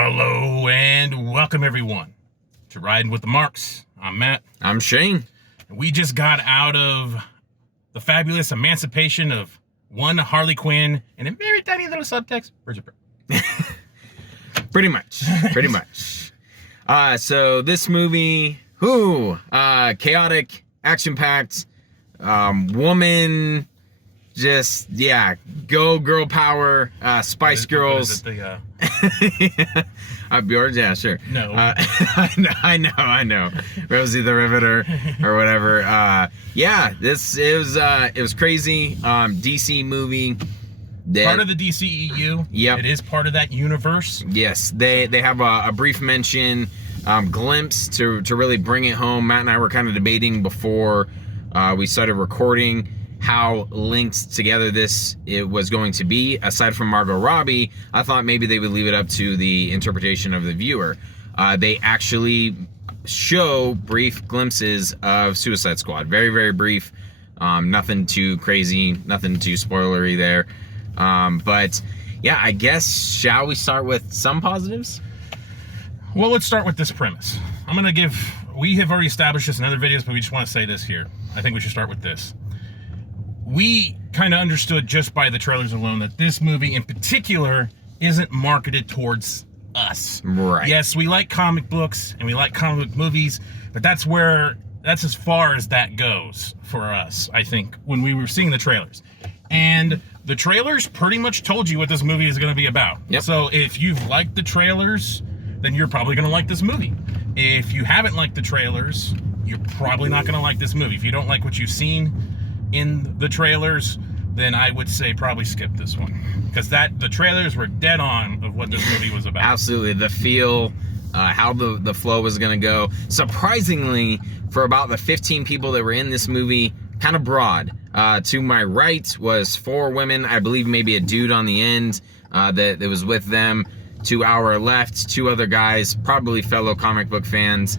Hello and welcome everyone to Riding with the Marks. I'm Matt. I'm Shane. We just got out of the fabulous emancipation of one Harley Quinn and a very tiny little subtext, Bridget Burke. Pretty much. So this movie, chaotic, action-packed, woman, just, go girl power, Spice Girls. What is it, Bjorn, yeah, sure. No. I know. Rosie the Riveter or whatever. It was crazy. DC movie. Part of the DCEU. Yep. It is part of that universe. Yes, they have a brief mention, glimpse to really bring it home. Matt and I were kind of debating before we started recording how linked together it was going to be. Aside from Margot Robbie, I thought maybe they would leave it up to the interpretation of the viewer. They actually show brief glimpses of Suicide Squad. Very, very brief. Nothing too crazy, nothing too spoilery there. But yeah, I guess, shall we start with some positives? Well, let's start with this premise. We have already established this in other videos, but we just want to say this here. I think we should start with this. We kind of understood just by the trailers alone that this movie in particular isn't marketed towards us. Right. Yes, we like comic books and we like comic book movies, but that's as far as that goes for us, I think, when we were seeing the trailers. And the trailers pretty much told you what this movie is going to be about. Yep. So if you've liked the trailers, then you're probably going to like this movie. If you haven't liked the trailers, you're probably not going to like this movie. If you don't like what you've seen in the trailers, then I would say probably skip this one, because the trailers were dead on of what this movie was about. Absolutely. The feel, how the flow was going to go. Surprisingly, for about the 15 people that were in this movie, kind of broad. To my right was 4 women, I believe maybe a dude on the end that was with them. To our left, 2 other guys, probably fellow comic book fans.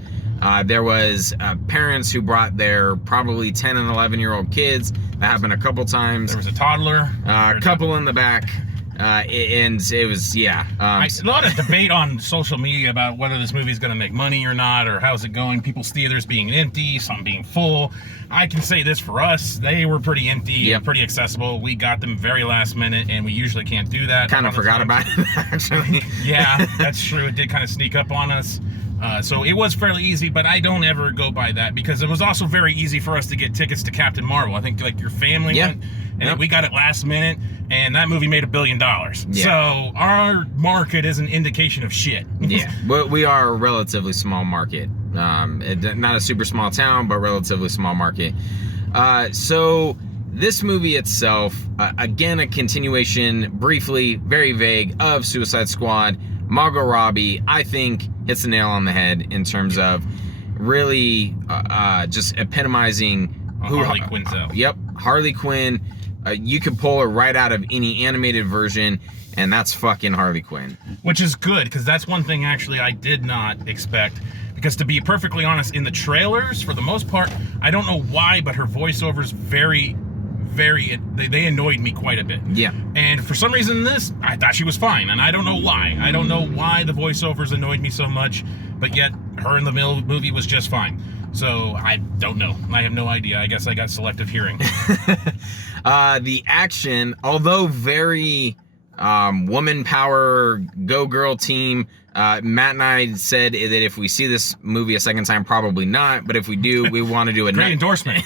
There was parents who brought their probably 10 and 11-year-old kids. That happened a couple times. There was a toddler. A couple in the back. And it was, a lot of debate on social media about whether this movie is going to make money or not, or how's it going. People's theaters being empty, some being full. I can say this for us, they were pretty empty, pretty accessible. We got them very last minute, and we usually can't do that. Kind of forgot about it, actually. Yeah, that's true. It did kind of sneak up on us. So it was fairly easy, but I don't ever go by that, because it was also very easy for us to get tickets to Captain Marvel. I think like your family went, and we got it last minute, and that movie made $1 billion. Yeah. So our market is an indication of shit. Yeah, we are a relatively small market. Not a super small town, but relatively small market. So this movie itself, again, a continuation, briefly, very vague, of Suicide Squad. Margot Robbie, I think, hits the nail on the head in terms of really just epitomizing Harley Quinzel. Yep, Harley Quinn. You could pull her right out of any animated version, and that's fucking Harley Quinn. Which is good, because that's one thing actually I did not expect. Because to be perfectly honest, in the trailers, for the most part, I don't know why, but her voiceover's they annoyed me quite a bit. Yeah. And for some reason I thought she was fine, and I don't know why. I don't know why the voiceovers annoyed me so much, but yet her in the movie was just fine. So I don't know. I have no idea. I guess I got selective hearing. The action, although very woman power, go girl team, Matt and I said that if we see this movie a second time, probably not. But if we do, we want to do a great endorsement.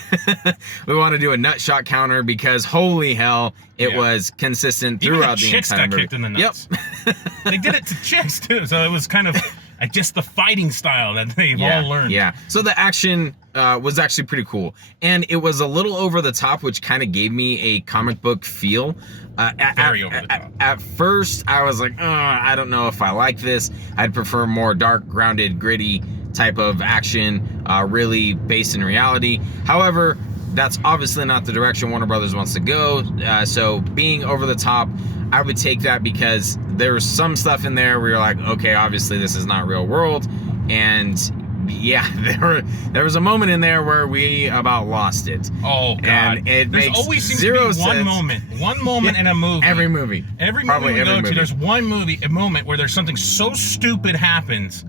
We want to do a nut shot counter, because holy hell, it was consistent throughout the entire movie. Chicks got kicked in the nuts. Yep. They did it to chicks too, so it was kind of just the fighting style that they've all learned. Yeah. So the action was actually pretty cool, and it was a little over the top, which kind of gave me a comic book feel. Very over the top. At first, I was like, I don't know if I like this. I'd prefer more dark, grounded, gritty type of action, really based in reality. However, that's obviously not the direction Warner Brothers wants to go. So being over the top, I would take that, because there's some stuff in there where you're like, okay, obviously this is not real world, and yeah, there was a moment in there where we about lost it. Oh God! And it There's makes always seems zero to be sense. one moment in a movie. Every movie. Every movie we go to, there's one a moment where there's something so stupid happens,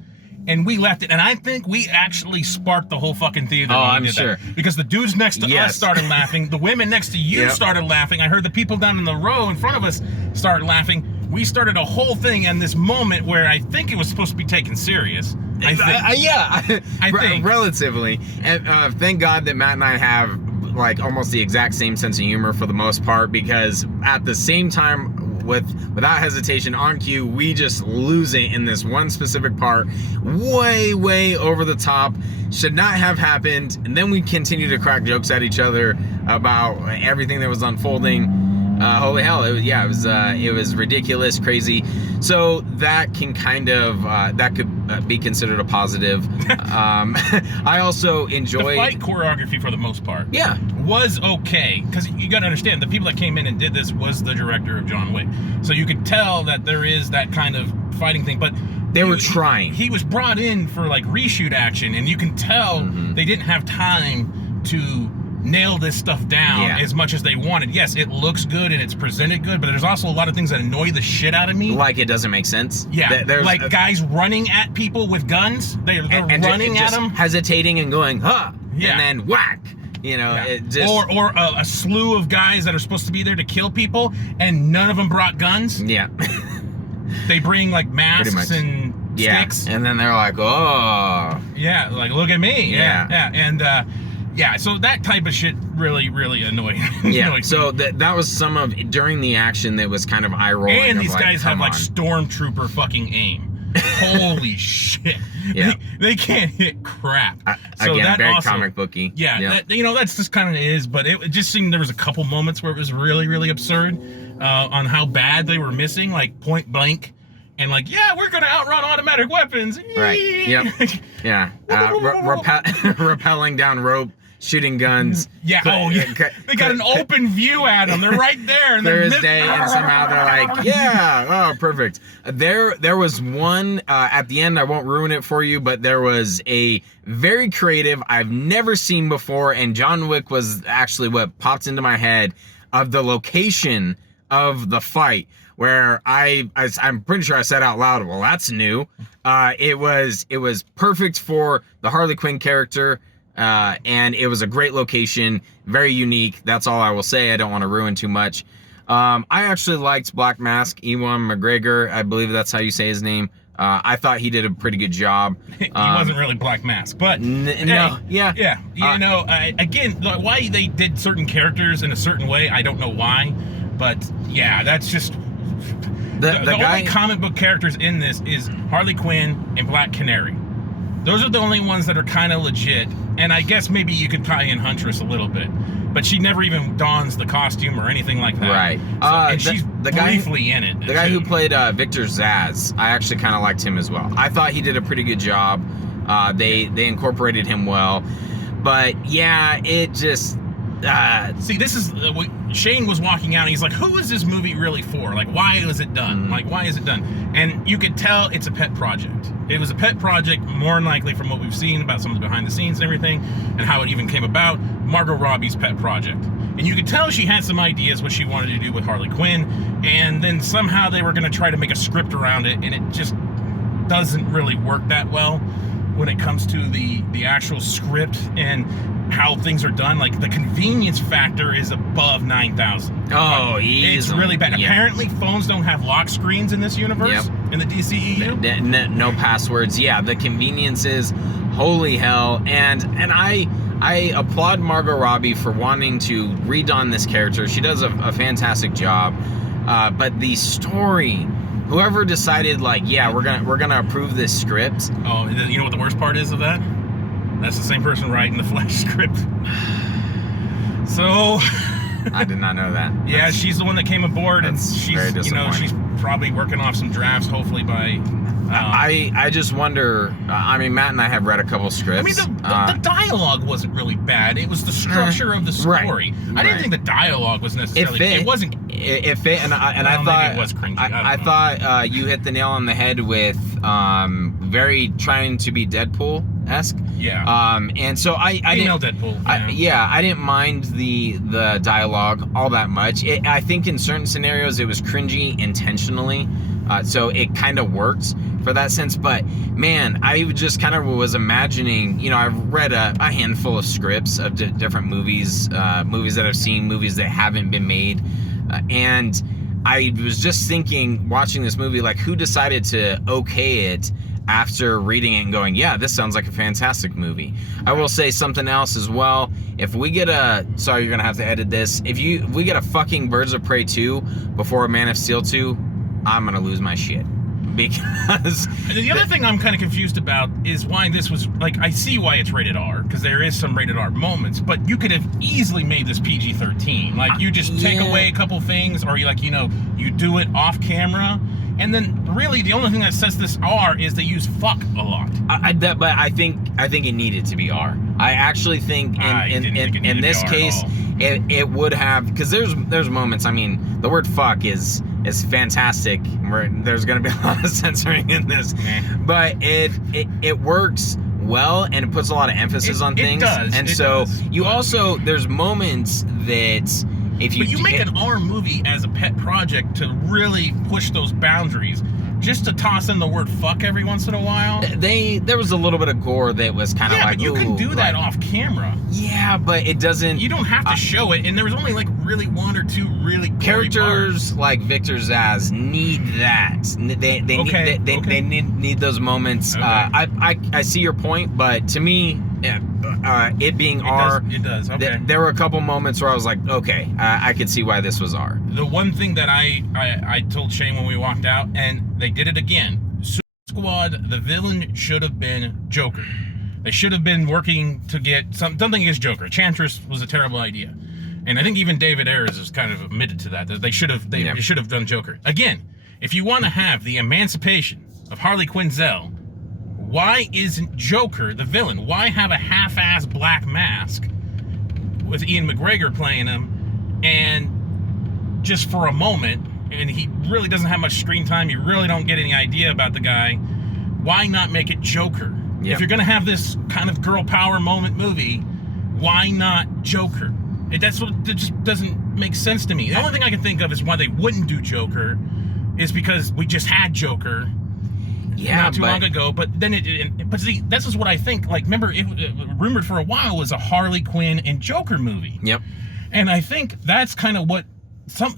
and we left it. And I think we actually sparked the whole fucking theater. Oh, when we I'm did sure. that. Because the dudes next to us started laughing. The women next to you Yep. started laughing. I heard the people down in the row in front of us started laughing. We started a whole thing in this moment where I think it was supposed to be taken serious. I think. Yeah, I think. Relatively. And thank God that Matt and I have like almost the exact same sense of humor for the most part, because at the same time, without hesitation, on cue, we just lose it in this one specific part, way over the top. Should not have happened, and then we continue to crack jokes at each other about everything that was unfolding. Holy hell! It was ridiculous, crazy. So that can kind of that could be considered a positive. I also enjoyed the fight choreography for the most part. Yeah, was okay, because you got to understand the people that came in and did this was the director of John Wick, so you could tell that there is that kind of fighting thing. But they were trying. He was brought in for like reshoot action, and you can tell they didn't have time to nail this stuff down as much as they wanted. Yes, it looks good and it's presented good, but there's also a lot of things that annoy the shit out of me. Like it doesn't make sense. Yeah, like guys running at people with guns. They're running at them, hesitating and going, huh, and then whack. You know, it just... or a slew of guys that are supposed to be there to kill people, and none of them brought guns. Yeah, they bring like masks and sticks, and then they're like, oh, yeah, like look at me, and so that type of shit really annoyed me. Yeah, so that was some of during the action that was kind of eye rolling. And these guys have like stormtrooper fucking aim. Holy shit! Yeah, they can't hit crap. So again, that very also, comic booky. Yeah, that, that's just kind of is. But it just seemed there was a couple moments where it was really absurd on how bad they were missing, like point blank. And like, yeah, we're gonna outrun automatic weapons. Right. Yep. Yeah. Rappelling down rope, shooting guns. Yeah. Oh, yeah. They got an open view at them. They're right there. And Thursday, and somehow they're like, yeah. Oh, perfect. There was one at the end. I won't ruin it for you, but there was a very creative, I've never seen before, and John Wick was actually what popped into my head of the location of the fight. Where I'm pretty sure I said out loud, well, that's new. It was perfect for the Harley Quinn character, and it was a great location, very unique. That's all I will say. I don't want to ruin too much. I actually liked Black Mask, Ewan McGregor. I believe that's how you say his name. I thought he did a pretty good job. He wasn't really Black Mask, but no, yeah. Again, why they did certain characters in a certain way, I don't know why, but yeah, that's just. The only comic book characters in this is Harley Quinn and Black Canary. Those are the only ones that are kind of legit. And I guess maybe you could tie in Huntress a little bit, but she never even dons the costume or anything like that. Right. So, and she's briefly in it. The guy who played Victor Zsasz, I actually kind of liked him as well. I thought he did a pretty good job. They incorporated him well, but yeah, it just. See, this is Shane was walking out and he's like, who is this movie really for? Like, why was it done? Like, why is it done? And you could tell it's a pet project. It was a pet project, more than likely, from what we've seen about some of the behind the scenes and everything, and how it even came about. Margot Robbie's pet project. And you could tell she had some ideas what she wanted to do with Harley Quinn, and then somehow they were going to try to make a script around it, and it just doesn't really work that well when it comes to the actual script and how things are done. Like, the convenience factor is above 9,000. Oh, easily. It's really bad. Yeah. Apparently, phones don't have lock screens in this universe, in the DCEU. No passwords. Yeah, the convenience is holy hell. And I applaud Margot Robbie for wanting to redon this character. She does a fantastic job. But the story, whoever decided, like, yeah, we're gonna approve this script. Oh, you know what the worst part is of that? That's the same person writing the Flash script. So I did not know that. Yeah, she's the one that came aboard, and she's she's probably working off some drafts, hopefully by I just wonder. I mean, Matt and I have read a couple scripts. I mean, the dialogue wasn't really bad. It was the structure of the story. Right. I didn't think the dialogue was necessarily. It wasn't. It fit, and I Well, thought maybe it was cringy. I thought you hit the nail on the head with very trying to be Deadpool-esque. Yeah. And so I You know didn't. Deadpool. I didn't mind the dialogue all that much. I think in certain scenarios it was cringy intentionally, so it kind of worked for that sense. But man, I just kind of was imagining. You know, I've read a handful of scripts of different movies, movies that I've seen, movies that haven't been made, and I was just thinking, watching this movie, like, who decided to okay it after reading it and going, yeah, this sounds like a fantastic movie. I will say something else as well. If we get sorry, you're gonna have to edit this. If we get a fucking Birds of Prey 2 before Man of Steel 2, I'm gonna lose my shit. Because the other thing I'm kind of confused about is why this was, like, I see why it's rated R, because there is some rated R moments, but you could have easily made this PG-13. Like, you just take away a couple things, or you do it off camera, and then really the only thing that sets this R is they use fuck a lot. But I think it needed to be R. I actually think in this case it would have, because there's moments. I mean, the word fuck is fantastic. There's going to be a lot of censoring in this, but it works well, and it puts a lot of emphasis on things. It does. And so you also, there's moments that if you make an R movie as a pet project to really push those boundaries, just to toss in the word fuck every once in a while. There was a little bit of gore that was kind of like, but you can do that off camera. Yeah, but it doesn't. You don't have to show it, and there was only like really one or two really characters like Victor Zsasz need that. They need those moments. Okay. I see your point, but to me, it being R, it does. Okay. There were a couple moments where I was like, okay, I could see why this was R. The one thing that I told Shane when we walked out, and they did it again. Suicide Squad, the villain should have been Joker. They should have been working to get something against Joker. Enchantress was a terrible idea, and I think even David Ayers has kind of admitted to that they should have done Joker again. If you want to have the emancipation of Harley Quinzel, why isn't Joker the villain? Why have a half-ass black mask with Ian McGregor playing him, and just for a moment, and he really doesn't have much screen time, you really don't get any idea about the guy, why not make it Joker? Yep. If you're going to have this kind of girl power moment movie, why not Joker? It just doesn't make sense to me. The only thing I can think of is why they wouldn't do Joker is because we just had Joker not too long ago. But then but see, this is what I think. Like, remember, it rumored for a while was a Harley Quinn and Joker movie. Yep. And I think that's kind of what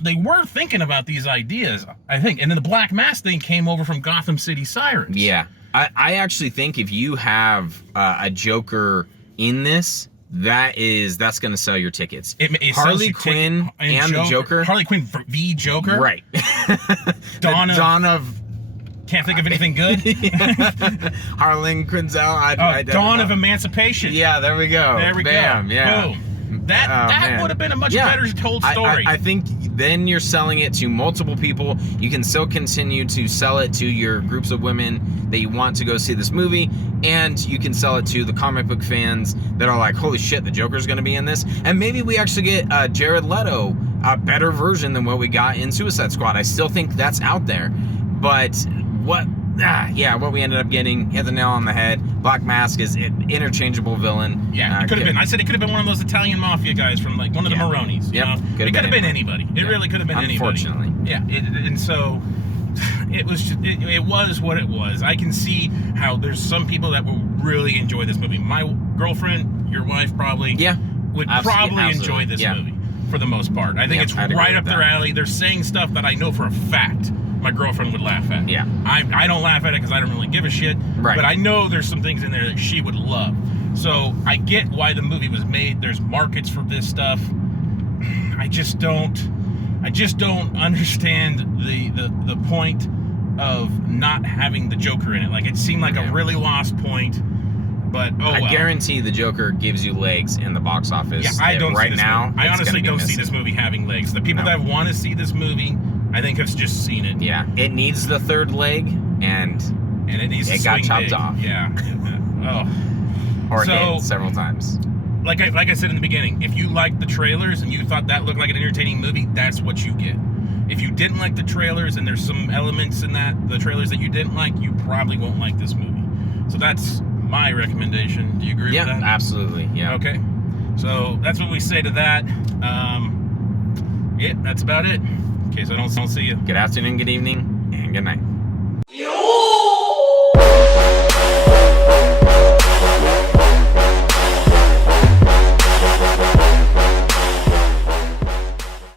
they were thinking about these ideas, I think. And then the Black Mask thing came over from Gotham City Sirens. Yeah. I actually think if you have a Joker in this, that's going to sell your tickets. Harley Quinn and the Joker. Harley Quinn v. Joker. Right. Dawn of can't think of anything good. Harlan Quinzel. Dawn of Emancipation. Yeah, there we go. There we Bam, go. Yeah. Boom. That would have been a much better told story. I think then you're selling it to multiple people. You can still continue to sell it to your groups of women that you want to go see this movie, and you can sell it to the comic book fans that are like, holy shit, the Joker's going to be in this. And maybe we actually get Jared Leto, a better version than what we got in Suicide Squad. I still think that's out there. But what we ended up getting, hit the nail on the head. Black Mask is an interchangeable villain. Yeah, it could have been. I said it could have been one of those Italian mafia guys from like one of the Maronis. Yep. It could have been anybody. It really could have been anybody. Unfortunately. Yeah, and so it was what it was. I can see how there's some people that will really enjoy this movie. My girlfriend, your wife probably, would probably enjoy this movie for the most part. I think it's right up their alley. They're saying stuff that I know for a fact my girlfriend would laugh at. Yeah. I don't laugh at it because I don't really give a shit. Right. But I know there's some things in there that she would love. So I get why the movie was made. There's markets for this stuff. I just don't understand the point of not having the Joker in it. Like, it seemed like a really lost point. But I guarantee the Joker gives you legs in the box office. Yeah, I don't right see this now. Movie. I honestly don't see this movie having legs. The people that want to see this movie, I think, have just seen it. Yeah, it needs the third leg, and and it needs to It got swing chopped big. off. Yeah. Oh. Or So- hit several times. Like I said in the beginning, if you liked the trailers and you thought that looked like an entertaining movie, that's what you get. If you didn't like the trailers and there's some elements in the trailers that you didn't like, you probably won't like this movie. So that's my recommendation. Do you agree Yeah, with that? absolutely. Yeah. Okay. So that's what we say to that. Yeah, that's about it. In case I don't see you. Good afternoon, good evening, and good night.